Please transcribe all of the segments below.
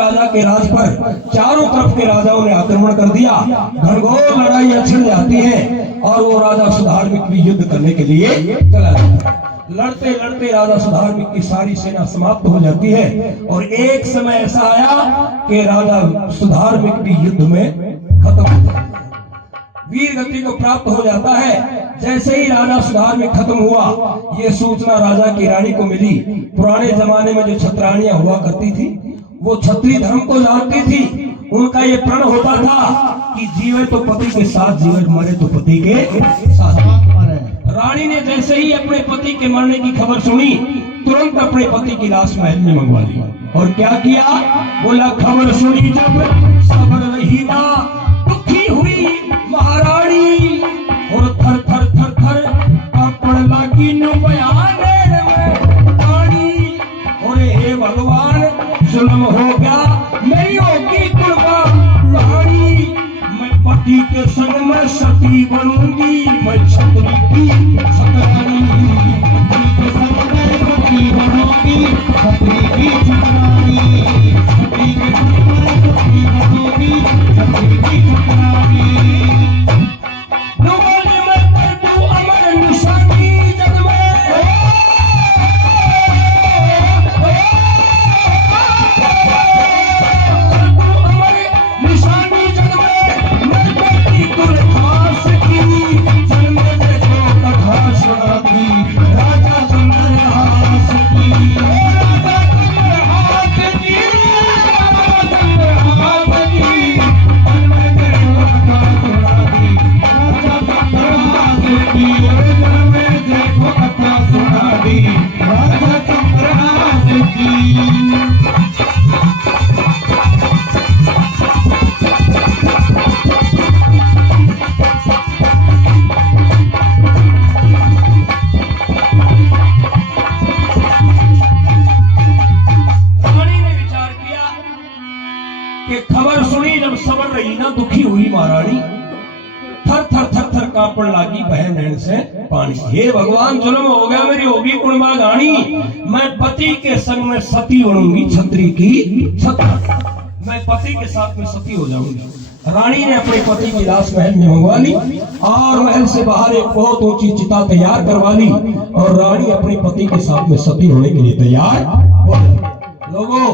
राजा के राज पर चारों तरफ के राजाओं ने आक्रमण कर दिया। घनघोर लड़ाइयां छिड़ जाती हैं और वो राजा सुधार्मिक भी युद्ध करने के लिए चला जाता है। लड़ते लड़ते राजा सुधार्मिक की सारी सेना समाप्त हो जाती है और एक समय ऐसा आया कि राजा सुधार्मिक भी युद्ध में खत्म हो जाता है, वीर गति को प्राप्त हो जाता है। जैसे ही राजा सुधार्मिक खत्म हुआ, ये सूचना राजा की रानी को मिली। पुराने जमाने में जो छत्राणियां हुआ करती थी, वो क्षत्रिय धर्म को जानती थी। उनका ये प्रण होता था कि जीवे तो पति के साथ जीवे, मरे तो पति के साथ। रानी ने जैसे ही अपने पति के मरने की खबर सुनी, तुरंत अपने पति की लाश महल में मंगवा ली। और क्या किया? बोला, खबर सुनी जब सबर रही ना, दुखी हुई महारानी और थर थर थर थर कांपड़ लागी नु बयाने में पानी। और हे भगवान, जुल्म हो गया, मेरी होगी कुर्बान रानी। मैं पति के संग में सती बनूंगी, मैं छतरी की छतरानी। पति के संग में सती बनूंगी, छतरी की छतरानी। पति के संग में सती बनूंगी, छतरी की छतरानी। डूबोली में कर दूं अमर निशानी जग में, कर दूं अमर निशानी जग में। मैं बेटी कुल खास की, जन्म देखो कथा सुनाती, राजा चंद्र हास की। राजा चंद्र हास की, राजा चंद्र हास की, जन्म देखो कथा सुनाती, राजा चंद्र हास की। जन्म देखो कथा सुनाती, राजा चंद्र हास की। खबर सुनी जब सबर रही ना, दुखी हुई महारानी, थर थर थर थर कांपड़ लागी बह नैन से पानी। हे भगवान, जुल्म हो गया, मेरी होगी कुर्बा गानी। मैं पति के संग में सती बनूंगी, छतरी की छतरी। मैं पति के साथ में सती हो जाऊंगी। रानी ने अपने पति की लाश महल में मंगवा ली और महल से बाहर एक बहुत ऊंची चिता तैयार करवा ली और रानी अपने पति के साथ में सती होने के लिए तैयार हो गई। लोगों,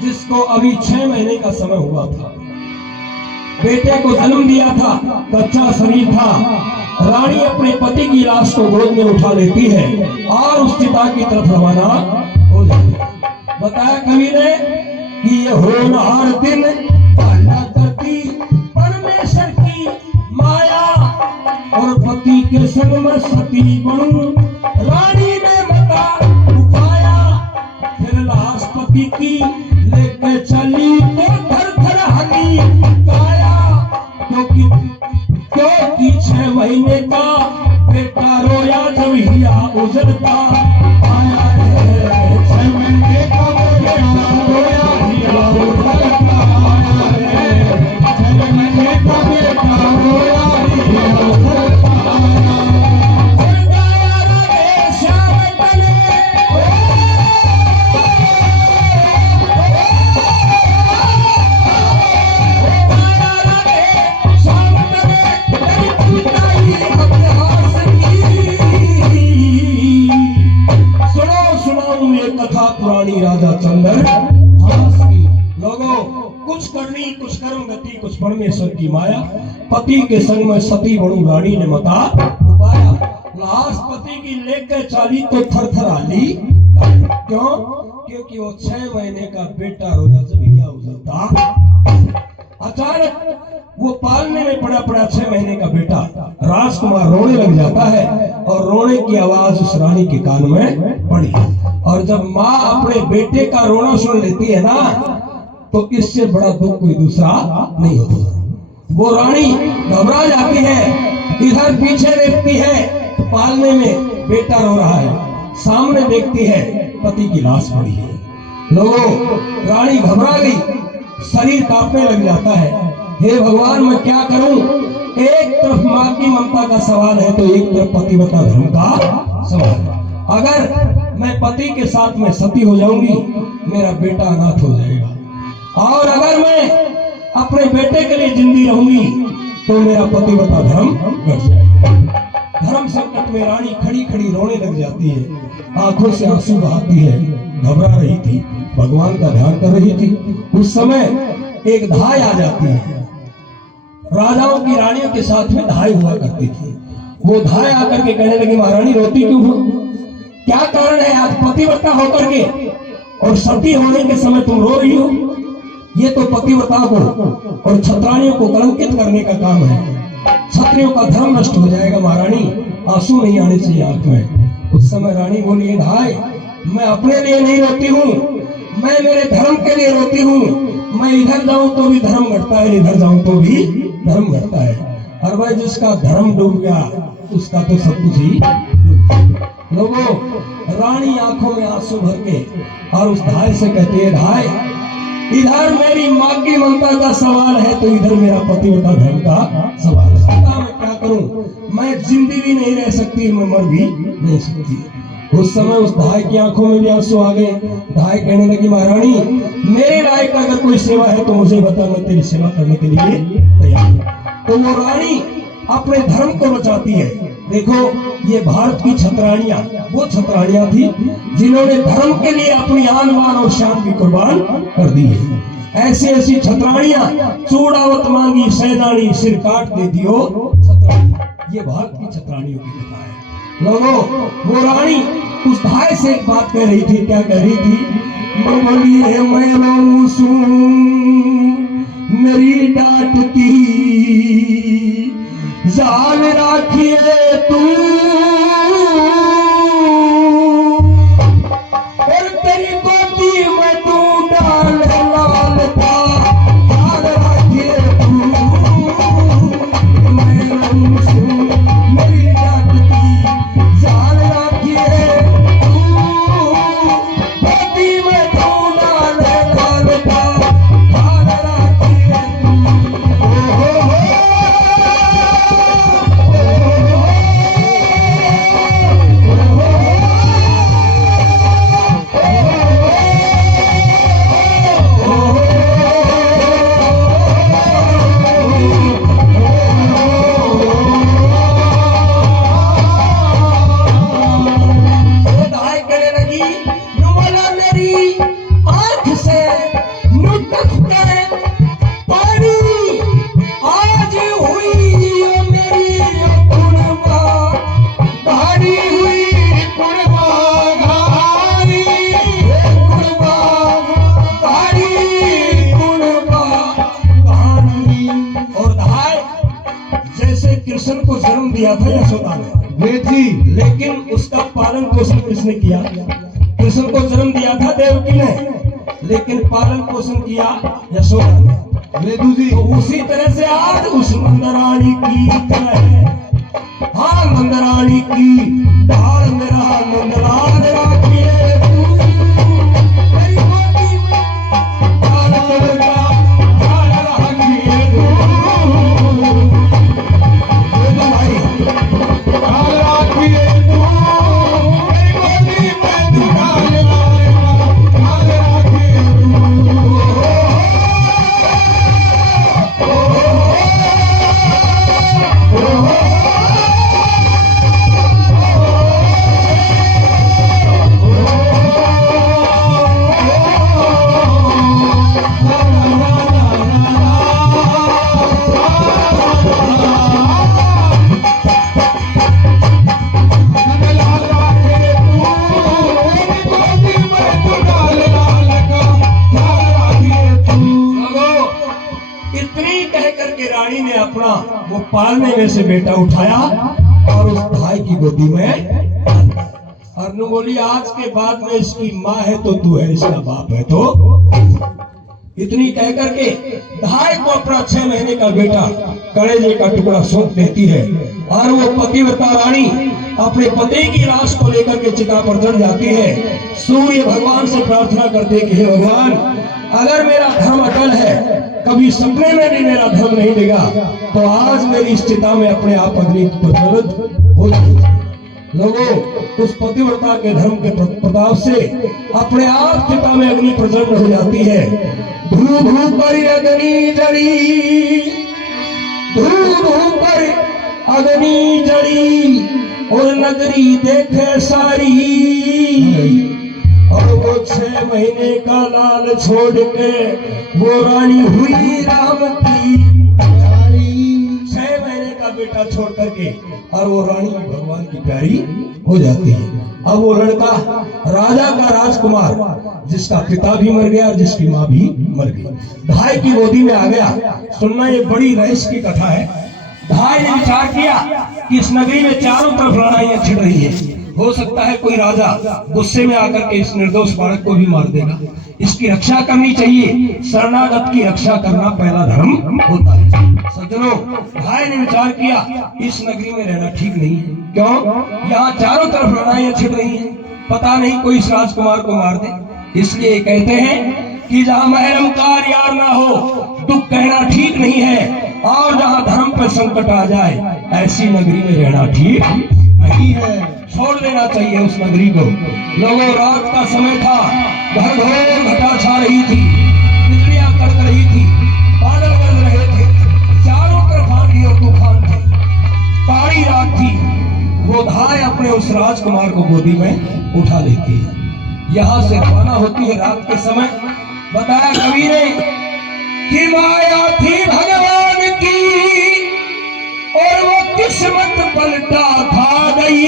जिसको अभी 6 महीने का समय हुआ था, बेटे को जन्म दिया था, कच्चा शरीर था, रानी अपने पति की लाश को गोद में उठा लेती है और उस चिता की तरफ रवाना हो जाती है। बताया कवि ने कि ये होनहार दिन पहला धरती परमेश्वर की माया और पति के संग में सती बनूं, रानी ने मता उपाया। फिर लाश पति की लेके चली तो थर थर हली काया, क्योंकि 6 महीने का बेटा रोया जब हिया उजड़ता आया है। 6 महीने का बेटा रोया हिया उजड़ता आया है। 6 महीने का बेटा रोया हिया उजड़ता आया। कथा पुरानी राजा चंद्र हास की। लोगों, कुछ करनी कुछ कर्म गति, कुछ परमेश्वर की माया। पति के संग में सती बनूं, रानी ने मता उपाया। लाश पति की लेकर चाली तो थर थर आली। क्यों? क्योंकि वो 6 महीने का बेटा रोया जब हिया उजड़ता। अचानक वो पालने में पड़ा 6 महीने का बेटा राजकुमार रोने लग जाता है और रोने की आवाज उस रानी के कान में पड़ी। और जब माँ अपने बेटे का रोना सुन लेती है ना, तो इससे बड़ा दुख कोई दूसरा नहीं होता। वो रानी घबरा जाती है, इधर पीछे देखती है तो पालने में बेटा रो रहा है, सामने देखती है पति की लाश पड़ी है। लोगों, रानी घबरा गई, शरीर कांपने लग जाता है। हे भगवान, मैं क्या करूं? एक तरफ माँ की ममता का सवाल है तो एक तरफ पतिव्रता धर्म का सवाल है। अगर मैं पति के साथ में सती हो जाऊंगी, मेरा बेटा अनाथ हो जाएगा। और अगर मैं अपने बेटे के लिए जिंदी रहूंगी तो मेरा पतिव्रता धर्म घट जाएगा। धर्म संकट में रानी खड़ी खड़ी रोने लग जाती है, आंखों से आंसू बहाती है, घबरा रही थी, भगवान का ध्यान कर रही थी। उस समय एक धाय आ जाती है। राजाओं की रानियों के साथ में धाय हुआ करती थी। वो धाय आकर के कहने लगी, महारानी रोती क्यों हो? क्या कारण है? आज पतिव्रता होकर के और सती होने के समय तुम रो रही हो? ये तो पतिव्रता को और क्षत्राणियों को कलंकित करने का काम है। क्षत्रियों का धर्म नष्ट हो जाएगा महारानी, आंसू नहीं आने चाहिए आंख में। उस समय रानी बोली, भाई मैं अपने लिए नहीं रोती हूँ, मैं मेरे धर्म के लिए रोती हूँ। मैं इधर जाऊं तो भी धर्म घटता है, इधर जाऊं तो भी धर्म घटता है। और भाई जिसका धर्म डूब गया उसका तो सब कुछ ही लोगों। रानी आंखों में आंसू भर के और उस धाय से कहती है, धाय इधर मेरी माँ की ममता का सवाल है तो इधर मेरा पतिव्रता धर्म का सवाल है। मैं क्या करूं? मैं जिंदी भी नहीं रह सकती, मैं मर भी नहीं सकती। उस समय उस धाय की आंखों में भी आंसू आ गए। धाय कहने लगी, महारानी मेरे लायक अगर कोई सेवा है तो मुझे बता, मैं तेरी सेवा करने के लिए तैयार हूं। तो वो रानी अपने धर्म को बचाती है। देखो ये भारत की छत्राणियां वो छत्राणियां थी जिन्होंने धर्म के लिए अपनी आन बान और शान भी कुर्बान कर दी है। ऐसी ऐसी छत्राणियां, चूड़ावत मांगी सैनानी, सिर काट दे दियो छत्राणी। ये भारत की छत्राणियों की कथा है लोगों। वो रानी उस धाय से एक बात कह रही थी। क्या कह रही थी? बोली है मैं मेरी डांटती जान राखिए तू, और तेरी गोदी में तू डाल लाल था, जान राखिए तू। मैं मेरी डांटती जान राखिए तू, गोदी में तू डाल लाल था, जान राखिए तू। कृष्ण को जन्म दिया था यशोदा ने जी, लेकिन उसका पालन पोषण किसने किया? कृष्ण को जन्म दिया था देवकी ने, लेकिन पालन पोषण किया यशोदा ने। तो उसी तरह से आज उस नंदरानी की तरह, हाँ नंदरानी की दाल मेरा नंदलाल राखिए तू, मेरी गोदी में दाल मेरा दाल राखिए तू। रानी ने अपना वो पालने में से बेटा उठाया और उस भाई की गोदी में, और नु बोली आज के बाद में इसकी माँ है तो तू है, इसका बाप है तो। इतनी कह करके भाई को अपना 6 महीने का बेटा कलेजे का टुकड़ा सौंप देती है। और वो पतिव्रता रानी अपने पति की लाश को लेकर के चिता पर चढ़ जाती है। सूर्य भगवान से प्रार्थना करते कि हे भगवान, अगर मेरा धर्म अटल है, कभी सपने में भी मेरा धर्म नहीं देगा, तो आज मेरी इस चिता में अपने आप अग्नि प्रज्वलित हो जाएगी। लोगों, उस पतिव्रता के धर्म के प्रताप से अपने आप चिता में अग्नि प्रचंड हो जाती है। धू धू पर अग्नि जड़ी, धू धू पर अग्नि जड़ी, और नगरी देखे सारी, और वो 6 महीने का लाल छोड़ के वो रानी हुई राम की। 6 महीने का बेटा छोड़ करके और वो रानी भगवान की प्यारी हो जाती है। अब वो लड़का राजा का राजकुमार, जिसका पिता भी मर गया और जिसकी माँ भी मर गई, धाय की गोदी में आ गया। सुनना, ये बड़ी रहस्य की कथा है। धाय ने विचार किया कि इस नगरी में चारों तरफ लड़ाइयां छिड़ रही है, हो सकता है कोई राजा गुस्से में आकर के इस निर्दोष बालक को भी मार देगा, इसकी रक्षा करनी चाहिए। शरणागत की रक्षा करना पहला धर्म होता है। सज्जनों, भाई ने विचार किया इस नगरी में रहना ठीक नहीं है। क्यों? यहाँ चारों तरफ लड़ाइयां छिड़ रही हैं, पता नहीं कोई इस राजकुमार को मार दे। इसलिए कहते हैं कि जहाँ महरम कार यार ना हो, दुख कहना ठीक नहीं है, और जहाँ धर्म पर संकट आ जाए, ऐसी नगरी में रहना ठीक नहीं है। छोड़ देना चाहिए उस नगरी को। लोगों, रात का समय था, घनघोर घटा छा रही थी, बिजलियां कड़क रही थी, बादल गरज रहे थे, चारों तरफ आंधी और तूफान थे, काली रात थी। वो धाय अपने उस राजकुमार को गोदी में उठा लेती है। यहाँ से रवाना होती है रात के समय। बताया कवि ने कि माया थी भगवान की और वो किस्मत पलटा खा गई,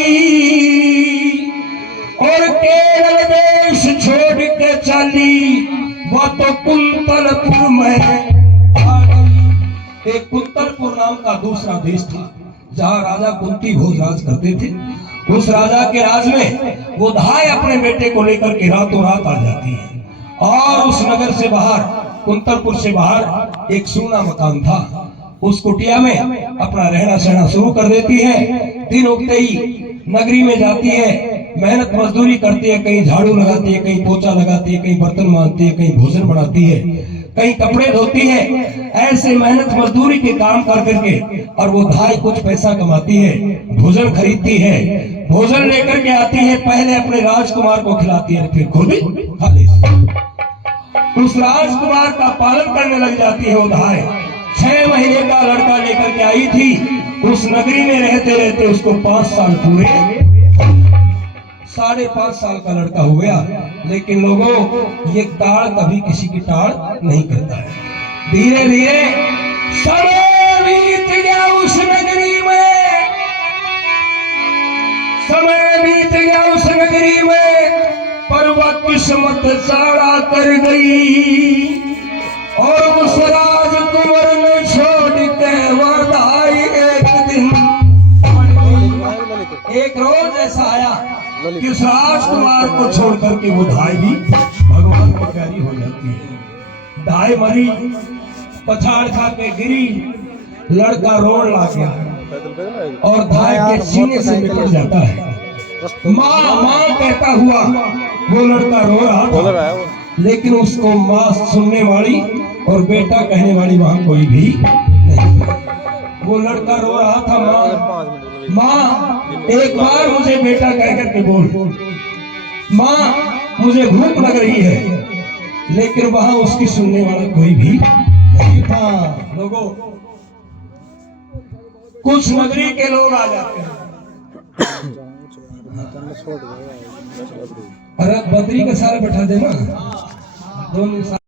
और केरल देश छोड़ के चली वो तो कुंतलपुर में आ गई। एक कुंतलपुर नाम का दूसरा देश था, जहाँ राजा कुंती भोज राज करते थे। उस राजा के राज में वो धाय अपने बेटे को लेकर के रातों रात आ जाती है, और उस नगर से बाहर, कुंतलपुर से बाहर एक सूना मकान था, उस कुटिया में अपना रहना सहना शुरू कर देती है। दिन उगते ही नगरी में जाती है, मेहनत मजदूरी करती है, कहीं झाड़ू लगाती है, कहीं पोछा लगाती है, कहीं बर्तन मांजती है, कहीं भोजन बनाती है, कहीं कपड़े धोती है। ऐसे मेहनत मजदूरी के काम कर करके और वो धाय कुछ पैसा कमाती है, भोजन खरीदती है, भोजन लेकर के आती है, पहले अपने राजकुमार को खिलाती है, फिर खुद खा लेती है। उस राजकुमार का पालन करने लग जाती है वो धाय। 6 महीने का लड़का लेकर के आई थी। उस नगरी में रहते रहते उसको 5 साल पूरे, 5.5 साल का लड़का हो गया। लेकिन लोगों, ये ताड़ कभी किसी की ताड़ नहीं करता है। धीरे धीरे समय बीत गया उस नगरी में, समय बीत गया उस नगरी में, पर वह किस्मत साड़ा कर गई, और उस राजकुमार ने छोड़ के वह धाय एक दिन, एक रोज ऐसा आया कि उस राजकुमार को छोड़ करके वो धाय भी भगवान को प्यारी हो जाती है। धाय मरी, पछाड़ खा के गिरी, लड़का रोने लग गया और धाय के सीने से निकल जाता है। माँ माँ कहता हुआ वो लड़का रो रहा था, लेकिन उसको माँ सुनने वाली और बेटा कहने वाली वहां कोई भी नहीं। वो लड़का रो रहा था, माँ माँ एक बार मुझे बेटा कह करके बोल, माँ मुझे भूख लग रही है। लेकिन वहां उसकी सुनने वाला कोई भी नहीं था। लोगों, कुछ नगरी के लोग आ जाते हैं, अरे बद्री का सारा बैठा देना 2 मिनट।